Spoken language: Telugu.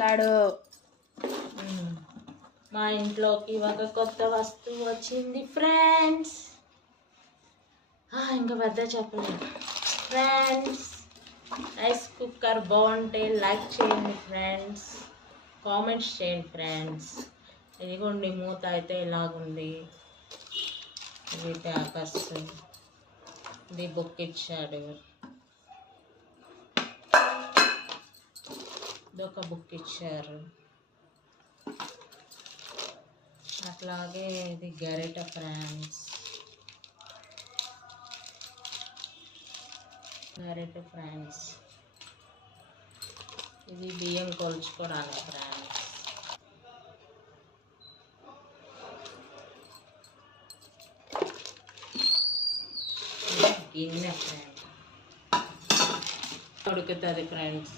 మాట్లాడు. మా ఇంట్లోకి ఒక కొత్త వస్తువు వచ్చింది ఫ్రెండ్స్. ఇంకా పెద్ద చెప్పలేదు ఫ్రెండ్స్. రైస్ కుక్కర్ బాగుంటే లైక్ చేయండి ఫ్రెండ్స్, కామెంట్స్ చేయండి ఫ్రెండ్స్. ఇదిగోండి మూత అయితే ఇలాగుంది. ఇది పేపర్స్, ఇది బుక్ ఇచ్చాడు, ఇదొక బుక్ ఇచ్చారు. అట్లాగే ఇది గరిట ఫ్రెండ్స్, గరిట ఫ్రెండ్స్. ఇది బియ్యం కొలుచుకోవడానికి ఫ్రెండ్స్. గిన్నె ఫ్రెండ్స్, ఉడుకుతుంది ఫ్రెండ్స్.